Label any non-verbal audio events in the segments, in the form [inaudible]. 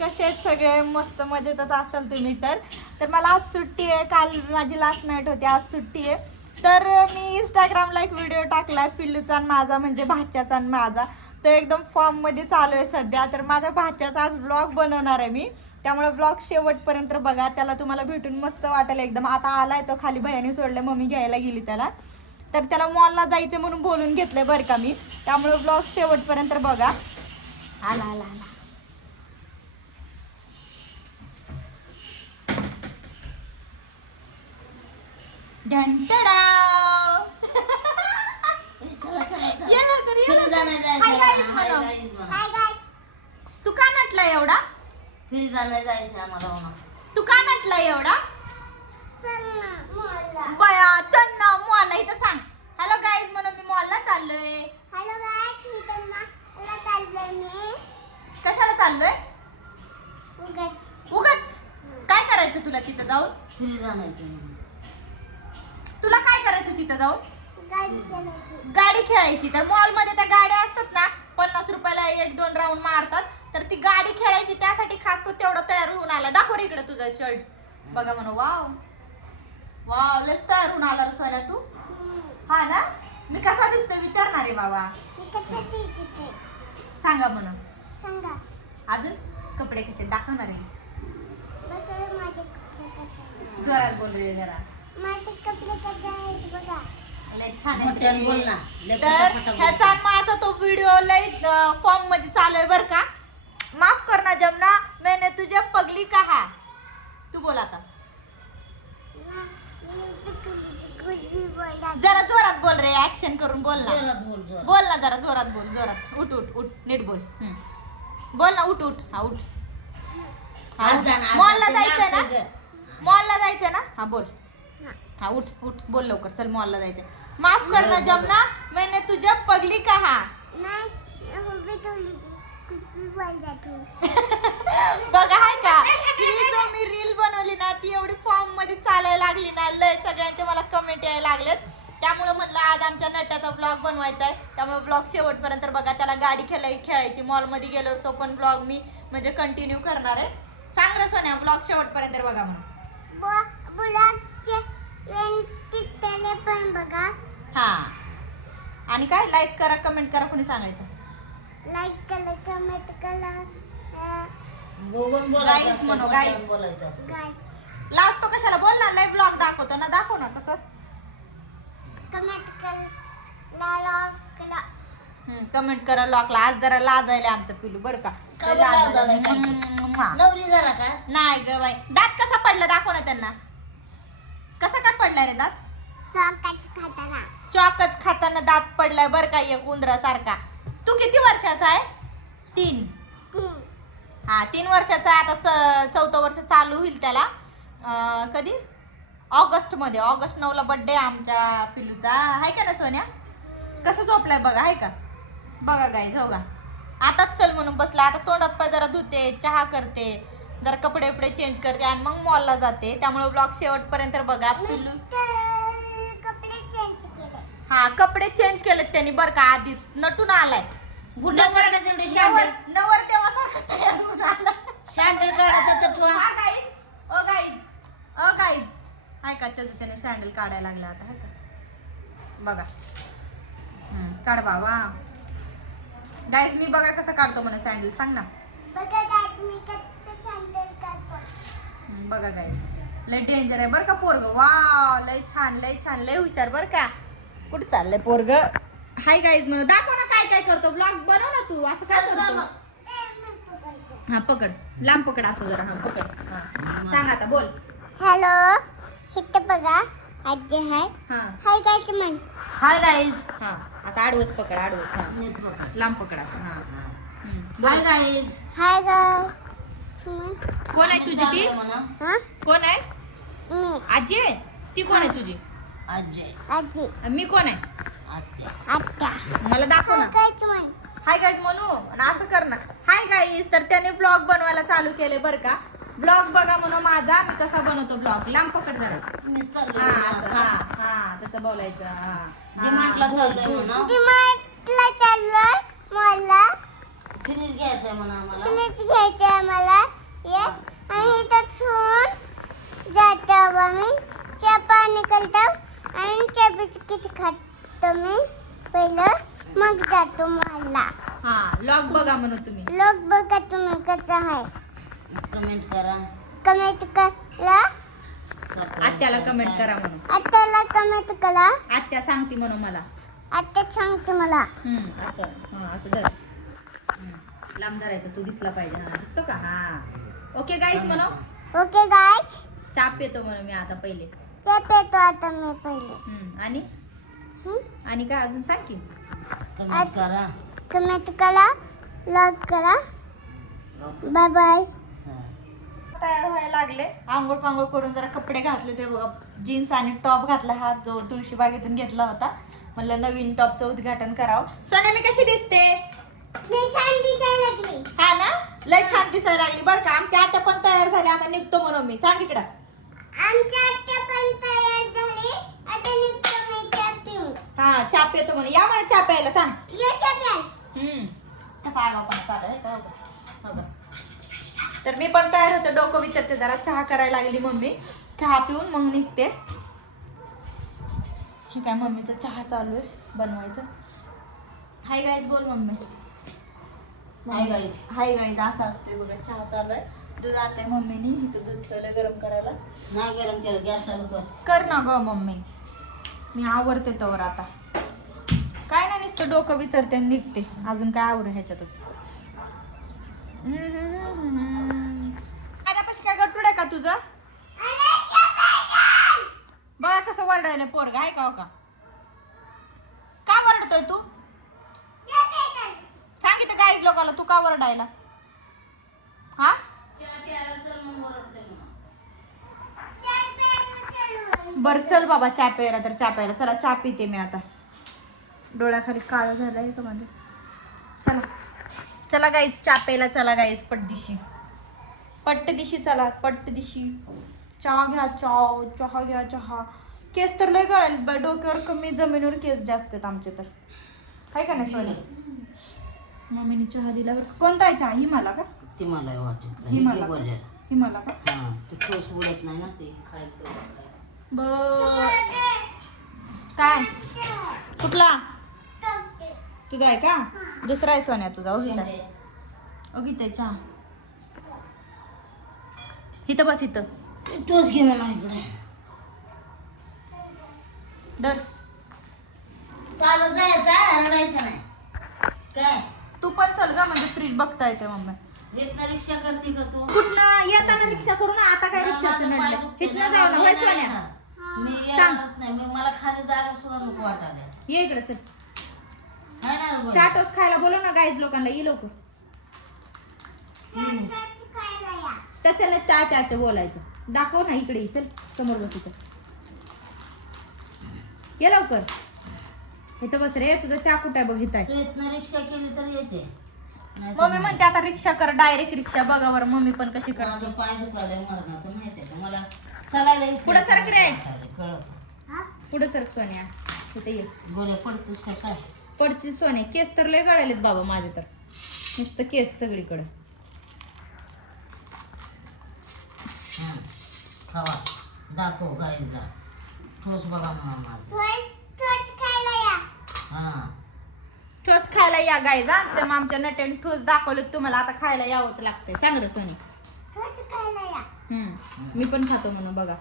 कसे आहेत सगळे? मस्त मजेतच असाल तुम्ही तर. तर मला आज सुट्टी आहे. काल माझी लास्ट नाईट होती. आज सुट्टी आहे. तर मी इंस्टाग्रामला एक व्हिडिओ टाकला आहे पिल्लूचा आणि माझा म्हणजे भाच्याचा आणि माझा. तो एकदम फॉर्ममध्ये चालू आहे सध्या. तर माझ्या भाच्याचा आज ब्लॉग बनवणार आहे मी. त्यामुळे ब्लॉग शेवटपर्यंत बघा. त्याला तुम्हाला भेटून मस्त वाटेल एकदम. आता आलाय तो खाली बहिणी सोडलं मम्मी घ्यायला गेली त्याला. तर त्याला मॉलला जायचं म्हणून बोलून घेतलंय बरं का मी. त्यामुळे ब्लॉग शेवटपर्यंत बघा. आला आला आला. ढंटडाव. ये लवकर, ये लवकर. Hi guys म्हणव. तू का नटला एवढा? फिर जाणं जायचं आम्हाला म्हणा. तू का नटला एवढा? बया चन्ना मॉलला इथं सांग. हॅलो गाईज म्हणून मी मॉलला चाललोय. हॅलो गाईस मी तर मला चाललोय मी. कशाला चाललोय? उगाच. उगाच? काय करायचं तुला तिथं जाऊन? फिर जाण्याचं तुला काय करायचं तिथं जाऊन? गाडी खेळायची. तर मॉलमध्ये त्या गाड्या असतात ना पन्नास रुपयाला एक दोन राऊंड मारतात. तर ती गाडी खेळायची त्यासाठी खास तो तेवढा तयार होऊन आला. दाखव इकडे तुझा शर्ट बघा म्हणू वाव वाव लस तयार होऊन आला रे सोन्या तू हा ना? मी कसा दिसतोय विचारणार आहे बाबा. सांगा म्हणून सांगा. अजून? कपडे कसे? दाखवणार आहे. जोरात बोल रे जरा. माझे कपडे कसे आहेत बघा. लय छान आहेत मोठ्यानं रे. बोल ना. लय तर पटापटा बोल. ह्याचा आणि माझा तो व्हिडिओ लय फॉर्ममध्ये चालू आहे बर का. माफ करना जमना मैंने तुझे पगली कहा. तू बोल आता. ना, मी जरा जोरात बोल रे ऍक्शन करून बोल ना. जोरात बोल जोरात. बोल ना जरा जोरात बोल जोरात. उठ उठ उठ नीट बोल. हम्म. बोल ना उठ उठ. हा उठ. आज जा ना, आज मॉलला जा. ते जायचंय ना? गं. मॉलला जायचंय ना? हा बोल. हा. हा उठ उठ बोल लवकर चल मॉलला जायचंय. माफ करना जमना. मैंने तुझे पगली कहा. गुडबी बोलला तू? [laughs] बघा हाय का? ही जो मी रील बनवली ना ती एवढी फॉर्ममध्ये चालायला लागली ना लय सगळ्यांचे मला कमेंट यायला लागलेत. त्यामुळे म्हणलं आज आमच्या नटाचा ब्लॉग बनवायचा आहे त्यामुळे ब्लॉग शेवटपर्यंत बघा त्याला गाडी खेळाय खेळायची. मॉलमध्ये गेलो तो पण ब्लॉग मी म्हणजे कंटिन्यू करणार आहे. सांग रे सोन्या ब्लॉग शेवटपर्यंत बघा म्हणून. पण बघा. हा. आणि काय? लाईक करा कमेंट करा कोणी सांगायचं? लाईक करा कमेंट करा म्हणू. गाईस लास्ट तो कशाला बोल ना लय ब्लॉग दाखवतो ना दाखव ना कसं. कमेंट करा कमेंट करा लॉकला आज जरा लाजायला आमचं पिलू बरं का. नवरी झाला का? नाही ग बाई. दात कसा पडला दाखव ना त्यांना. कसा काय पडलाय रे दात? चॉकाच खाताना. चॉकच खाताना दात पडलाय बर का एक उंदरासारखा. तू किती वर्षाचा आहे? तीन. तीन. हा तीन वर्षाचा आहे. आता च- चौथं वर्ष चालू होईल त्याला. अं, कधी? ऑगस्टमध्ये ऑगस्ट नऊला बर्थडे आमच्या पिल्लूचा आहे का ना सोन्या? कसं झोपलाय बघा आहे का? बघा गाय हो का? आताच चल म्हणून बसला. आता तोंडात पाय जरा धुते चहा करते. जरा कपडे बिपडे चेंज करते आणि मग मॉलला जाते त्यामुळे ब्लॉग शेवटपर्यंत बघा पिल्लू. तर कपडे चेंज केले हा कपडे चेंज केलेत त्यांनी बरं का आधीच. नटून आलाय. नवर शांडल नवर तेव्हा तयार होऊन आला शांडल काढायचं तर ठेवा हा guys oh guys oh guys hi का त्याचं त्याने सँडल काढायला लागला आता हाय का? बघा. हम्म, काढ बाबा. गाईज मी बघा कसं काढतो म्हणे सँडल सांग ना. बघा मी बघा गाईज लय डेंजर आहे बरं का पोरग. वा लय छान लय छान लय हुशार बरं का. कुठं चाललंय पोरग? हाय गाईज म्हणून दाखव ना काय काय करतो. ब्लॉग बनव ना तू असं काय करतो. हा पकड. लांब पकड असं जरा हा पकड. हा सांग आता बोल. हॅलो इथं बघा आजी हाय. हा. हाय गाईस म्हण. हाय गाईज हा असं आडवस पकड बघा. लांब पकड असं हा. हाय गाईज हाय गाईस म्हण कोण आहे तुझी ती? हा? कोण आहे? आजी आहे? ती कोण आहे तुझी? आजी. मी कोण आहे? मला दाखव हाय ना गाईज म्हणू. आणि असं कर ना. हाय गाईज तर त्याने ब्लॉग बनवायला चालू केले बरं का. ब्लॉग बघा म्हणून माझा. मी कसा बनवतो ब्लॉग लांब पकड जरा. हा असं, हा. हा तसं बोलायचं. हा हा, चाललोय बोल, बोल. म्हणा. मला फिनिश घ्यायचंय म्हणा ये आणि इथं सोडून जातो मी त्या पाणी करतो आणि चहा बिस्किट खातो मी पहिलं. मग जातो मला. हा लॉग बघा म्हणून तुम्ही. लोक बघा तुम्ही कसं आहे. कमेंट करा. कमेंट करा. आत्याला कमेंट करा म्हणून. आत्याला कमेंट करा. आत्या सांगते म्हणून मला. आत्या सांगते मला. हम्म, असं. हा असं धर. लांब धरायचं. तू दिसला पाहिजे. दिसतो का? हा. ओके गाईज म्हणू ओके गायस चाप येतो म्हणून मी आता पहिले. ते पेतो आता मी पहिले. हम्म, आणि? हं? आणि काय अजून सांग की? कमेंट करा. कमेंट करा लाईक करा. बाय बाय हा. तयार व्हायला लागले. आंघोळ पांघोळ करून जरा कपडे घातले ते बघा. जीन्स आणि टॉप घातला हा जो तुळशी बागेतून घेतला होता. म्हणलं नवीन टॉपचं उद्घाटन करावं. सोन्या मी कशी दिसते? हा ना? लय छान दिसायला लागली बरं का. आमच्या आत्या पण तयार झाल्या आता निघतो म्हणून मी. सांग इकडं. पण झाली. हा चाप येतो म्हणून. या मला चाप यायला सांग. हम्म. कसा आगावपणा चालू आहे का? हो? हो? तर मी पण तयार होते. डोकं विचारते जरा. चहा करायला लागली मम्मी. चहा पिऊन मग निघते. काय मम्मीचा चहा चालू आहे. बनवायचं. हाय गाईज बोल mummy. Hi guys. Hi guys असं असते बघा. चहा चालू आहे दूध आणलंय मम्मीनी. इथं दूध ठेवलं गरम करायला. नाही गरम केलं गॅस चालू कर. कर ना ग मम्मी. मी आवरते तवर आता. काय नाही नुसतं डोकं विचारते आणि निघते. अजून काय आवड ह्याच्यातच. माझ्यापाशी काय गटूड आहे का तुझं? बघा कसं वरडायला पोरग आहे का हो का? का वरडतोय तू? सांगितलं लोकांना तू का वरडायला हा? बर चल बाबा चा प्यायला तर चा प्यायला. चला चा पिते मी आता. डोळ्याखाली काळं झालंय का म्हणजे. चला. चला गाईस चा प्यायला चला दिशी. पटदिशी पट्टदिशी चला पट्टदिशी चहा घ्या चहा चहा घ्या चहा. केस तर लय गळाले बाय डोक्यावर कमी जमिनीवर केस जास्त आहेत आमचे तर. आहे का नाही सोनी? मम्मीने चहा दिला बरं. कोणता आहे चहा? हिमाला का? ती मला वाटत हिमाला. बोललेलं. हिमाला का? हा ते ठोस उडत नाही ना ते खायचं बर. काय? कुठला? तुझा आहे का? दुसरा आहे सोन्या तुझा ओघिता ओघित आहे चहा. इथं बस इथं. ठोस घे मला इकडे. दर. चालत जायचं रडायचं नाही. काय? तू पण चल ग म्हणजे फ्रीज बघता येते मम्मी. रिक्षा करते का तू? कुठनं? येताना रिक्षा करू ना आता काय रिक्षाचं ना, जाऊ ना. मी होय नाही सोन्या? येणार. मी सांग. येणारच नाही. मी मला खाली जायला सुद्धा नको वाटायला. ये इकडे चल. हाय ना रे बोल. चाटोस खायला बोलव ना गाईज लोकांना. ये लोक त्याच्यानं चा चाच बोलायचं. दाखव ना इकडे चल समोर बस इथं. ये लवकर. इथं बस रे तुझा चा कुठं आहे बघ इथं. आहे. तू इथनं रिक्षा केली तर येते. नाही तर मम्मी. म्हणते आता रिक्षा कर डायरेक्ट रिक्षा बघावर मम्मी पण कशी करते. माझं पाय दुखायला मरणाचं माहितीये का? मला चालायला पुढं सरक रे. वाटायलंय, कळलं? का? पुढे सर सोन्या. इथं ये. गोळ्या पडतोस का काय? पडची सोन्या. केस तर लय गळालेत बाबा माझे तर. नुसतं केस सगळीकडे. हा. खावा. दाखव गाई जा. ठोस बघा मामा माझं. ठोस खायला या गाय जा. तर मग आमच्या नट्याने ठोस दाखवले तुम्हाला आता खायला यावंच लागतंय. सांग रे सोनी. हम्म. मी पण खातो म्हणून बघा.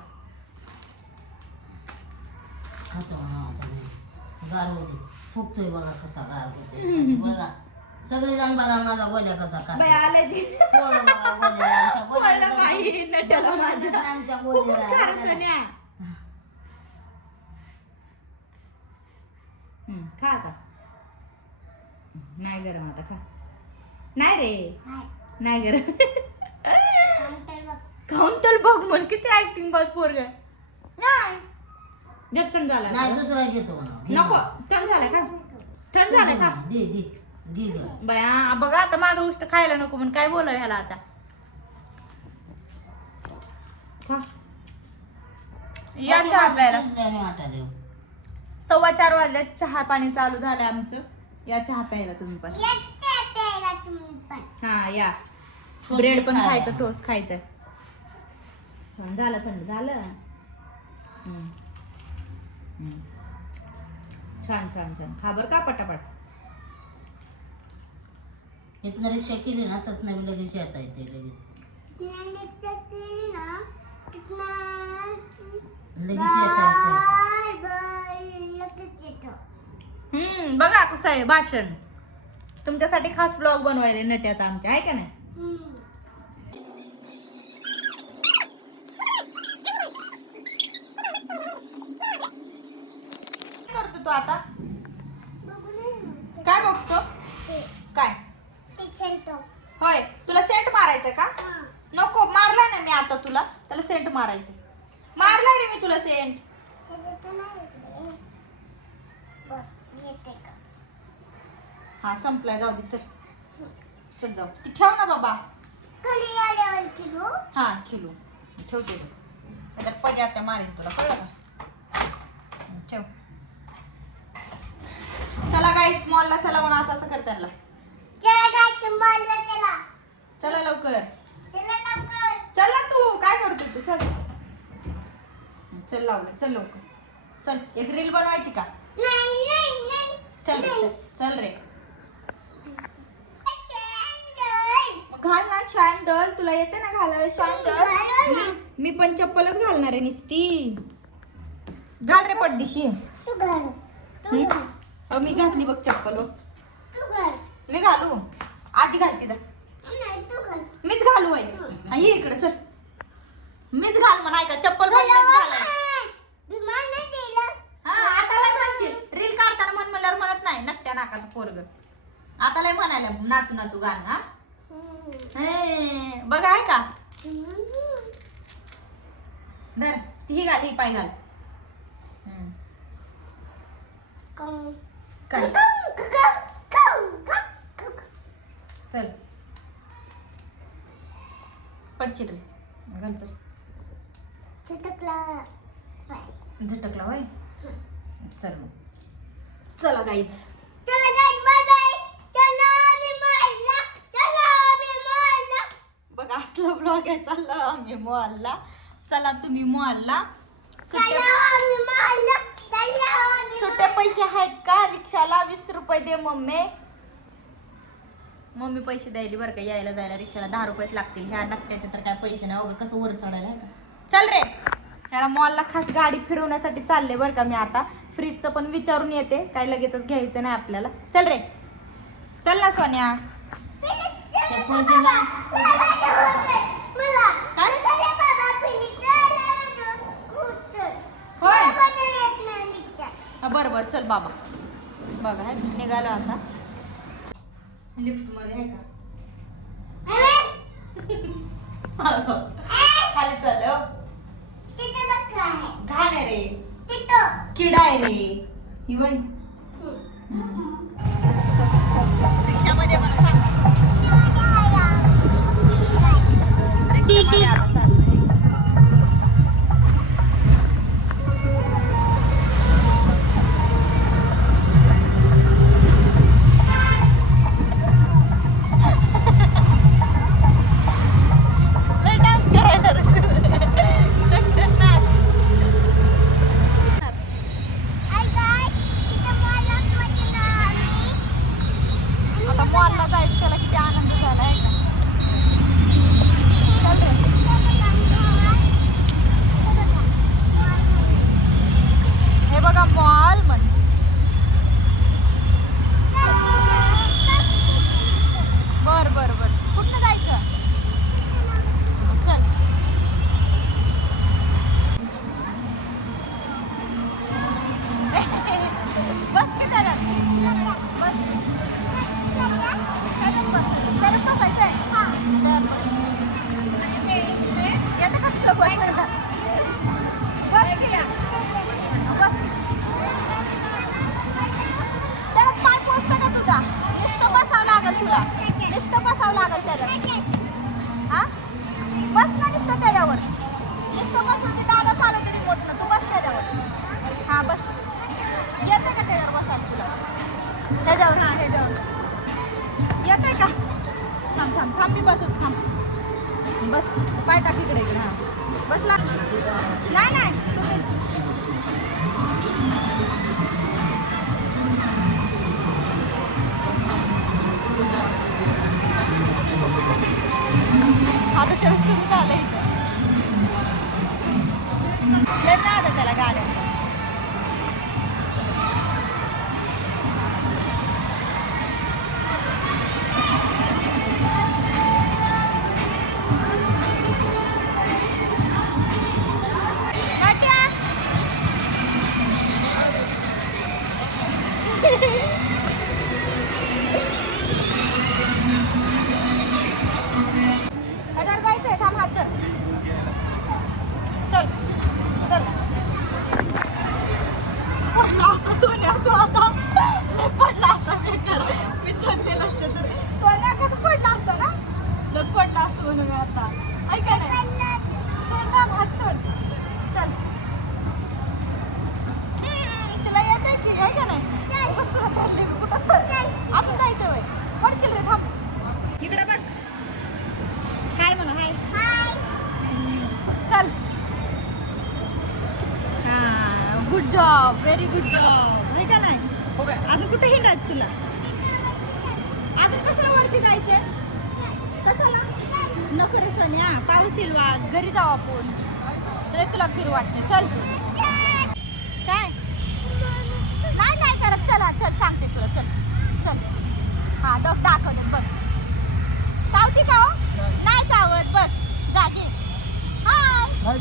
खातो. गार होते. फुकतोय बघा कसा गार होते बघा सगळे जण बघा माझा गोल्या कसा खातो आले आमच्या पडलं गोल्याला. बाई नट्याला माझ्या आमच्या खूप गोल्याला. खार सोन्या हम्म, खा आता. नाही गरम आता खा. नाही रे. नाही. गरम. खाऊन तर बघ म्हण किती ऍक्टिंग बस पोरग. नाही. जास्त थंड झाला. नाही दुसरा घेतो नको थंड झालाय का थंड झालाय का बया बघा आता माझं उष्ट खायला नको म्हणून काय बोलाव ह्याला आता. खा. या चहा प्यायला. शिजल्याने वाटायला सव्वा चार वाजले चहा पाणी चालू झालंय आमचं. या चहा प्यायला तुम्ही पण. हा या. टोस्ट ब्रेड पण खायला. खायचं टोस्ट खायचं हं, झालं थंड झालं. हम्म. हम्म. छान छान छान. खा बरं का पटापट. इथनं रिक्षा केली ना तर नवी लगेच येता येते लगेच. लगेच येता येते. हम्म बघा कसं आहे भाषण. तुमच्यासाठी खास ब्लॉग बनवायले नट्याचा आमच्या आहे का नाही? काय करतो तू आता? काय बघतो? काय? होय तुला सेंट मारायचं का? नको मारलाय ना मी आता तुला. त्याला सेंट मारायचं. मारलाय रे मी तुला सेंट. हा संपलाय जाऊ दे चल. चल जाऊ. ती ठेव ना बाबा. हा खिलू ठेवते तर पजे आता मारेन तुला कळलं का? ठेव. चला गाईच मॉलला चला म्हणा असं असं कर त्यांना. चला लवकर. चल ना तू. काय करतो तू? चल. चल लावलं. चल लवकर. चल एक रील बनवायची का? चल चल चल रे. घाल ना शांतल तुला येते ना घालायला शांतल मी मी पण चप्पलच घालणार आहे निसती. घाल रे पडदिशी. अहो मी घातली बघ चप्पल हो. मी घालू. आधी घालती जा. मीच घालू आहे. हा, ये इकडे चल. मीच घाल म्हणा का चप्पल पण मीच घालायची. हा आता लय म्हणशील रील काढताना म्हण म्हणल्यावर म्हणत नाही नकट्या नाकाचं पोरग. आता लय म्हणायला नाचू नाचू गाणं हा? हे, बघा आहे का धर ती ही घाल ही पाय घाल. हम्म. काय? चल. पडशील रे. घाल चल. झटकला. होय? चल मग. चला गाईच बघ असला ब्लॉग आहे चालला आम्ही मॉलला. चला तुम्ही मॉलला. सुट्टे सुट्टे पैसे आहेत का? रिक्षाला वीस रुपये दे मम्मी. मम्मी पैसे द्यायली बरं का यायला जायला. रिक्षाला दहा रुपयेच लागतील. ह्या नकट्याचे तर काय पैसे नाही. अगं कसं वर चढायला आहे का? चल रे. ह्याला मॉलला खास गाडी फिरवण्यासाठी चालले बरं का मी आता. फ्रीजचं पण विचारून येते. काय लगेचच घ्यायचं नाही आपल्याला. चल रे. चल ना सोन्या. बरं बरं. चल बाबा. बघा निघालो आता. लिफ्टमध्ये आहे का? अगं, [laughs] खाली चल हो. घाण आहे रे. किडा आहे रे. ही बाई. रिक्षामध्ये मला सांग. असेल की दादा चालवते ना तू बस त्याच्यावर. हां बस. येते का त्याच्यावर बसायला तुला? ह्याच्यावर हां ह्याच्यावर. येते का? थांब थांब थांब मी बसू थांब. बस पायटा तिकडे इकडे इकडे हां. बसला. नाही नाही. चालले मी कुठं? अजून जायचं वय पडशील रे थांब. इकडे बघ. हाय म्हणा हाय. चल. Good job very good job हे. का नाही? हो अजून कुठे हिंडायचं तुला? अजून कशावरती जायचं कशाला? नको रे सोन्या पाऊस हिलवा घरी जाऊ आपण. तर तुला फिरू वाटते. चल. हा दोघ दाखवते बघ. चावती का हो? नाही. चावत बघ. जागी. हाय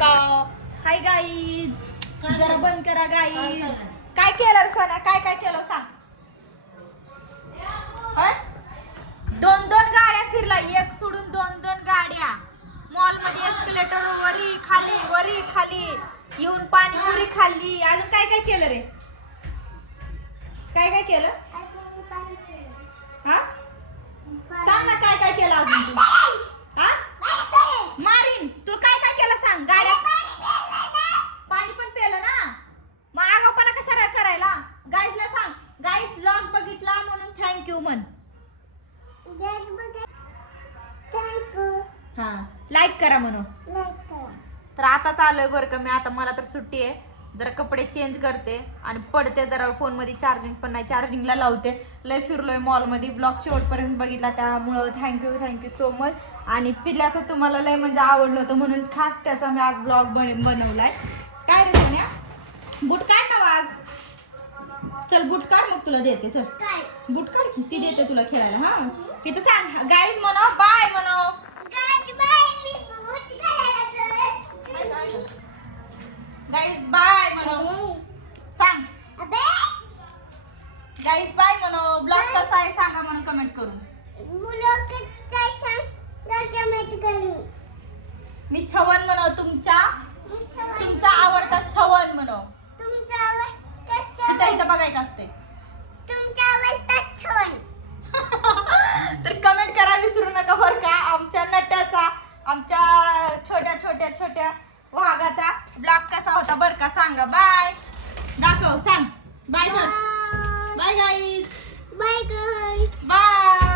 का? हाय गाईज जरा बंद करा गाईज काय केलं सोना? काय काय केलं? सांग. दोन दोन गाड्या फिरला. एक सोडून दोन दोन गाड्या. मॉलमध्ये एस्केलेटर वरी खाली वरी खाली. येऊन पाणीपुरी खाल्ली. अजून काय काय केलं रे? काय काय केलं? हा? सांग ना काय काय केलं अजून गाड्या पाणी पण पेलं ना? मग आगावपणा कशा करायला? गाईजला सांग. गाईज ब्लॉग बघितला म्हणून थँक्यू म्हण. हा. लाईक करा म्हणून. तर आता चालू आहे बरं का मी. आता मला तर सुट्टी आहे. जरा कपडे चेंज करते आणि पडते जरा फोनमध्ये चार्जिंग पण नाही चार्जिंगला लावते. लय फिरलोय मॉलमध्ये ब्लॉग शेवटपर्यंत बघितला त्यामुळं थँक्यू थँक्यू सो मच आणि पिल्याचं तुम्हाला लय म्हणजे आवडलं होतं म्हणून खास त्याचा मी आज ब्लॉग बन बनवलाय. काय रे सोन्या बूट काढ ना वाघ. चल बूट काढ मग तुला देते चल. बूट काढ की ती देते तुला खेळायला हा. इथं सांग गाईज म्हणो बाय म्हणो. गाईज बाय कमेंट करून. मी छवन म्हणव तुमच्या? तुमचा आवडता छवन म्हणव. इथं इथं बघायचं असते. तर कमेंट करा विसरू नका बरं का. आमच्या नट्याचा आमच्या छोट्या छोट्या छोट्या वाघाचा ब्लॉग कसा होता बरं का? सांगा. बाय दाखव सांग. Bye bye guys guys. Bye